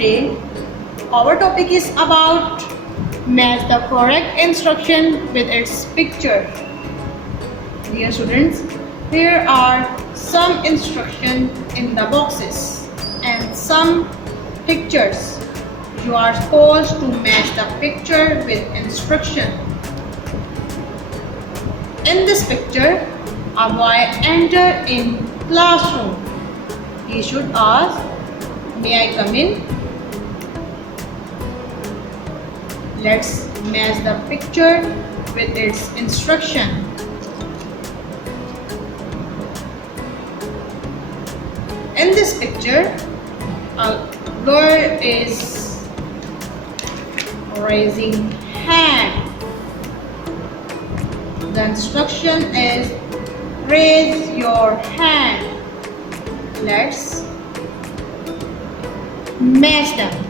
Today, our topic is about match the correct instruction with its picture. Dear students, here are some instructions in the boxes and some pictures. You are supposed to match the picture with instruction. In this picture, a boy entered in classroom. He should ask, "May I come in?" Let's match the picture with its instruction. In this picture, a girl is raising hand. The instruction is raise your hand. Let's match them.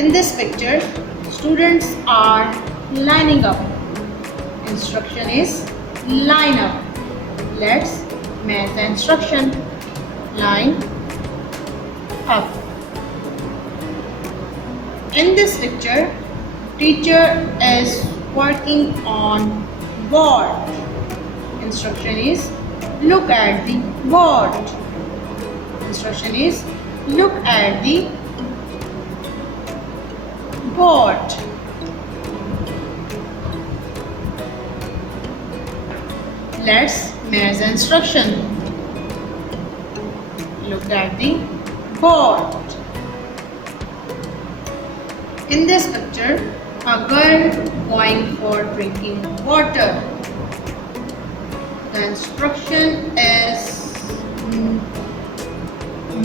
In this picture, students are lining up. Instruction is line up. Let's match the instruction. Line up. In this picture, teacher is working on board. Instruction is look at the board. Instruction is look at the board. Let's match the instruction. Look at the board. In this picture, a girl going for drinking water. The instruction is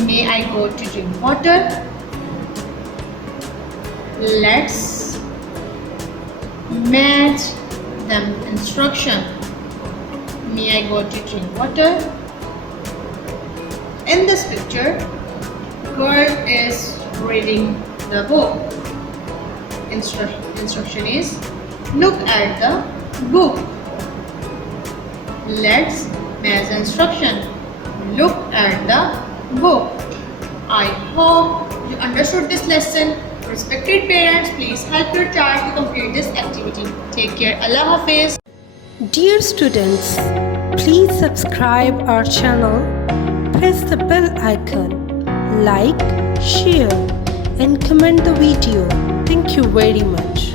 may I go to drink water? Let's match the instruction. May I go to drink water? In this picture, girl is reading the book. Instruction is look at the book. Let's match the instruction. Look at the book. I hope you understood this lesson. Respected parents, please help your child to complete this activity. Take care. Allah Hafiz. Dear students, please subscribe our channel, press the bell icon, like, share and comment the video. Thank you very much.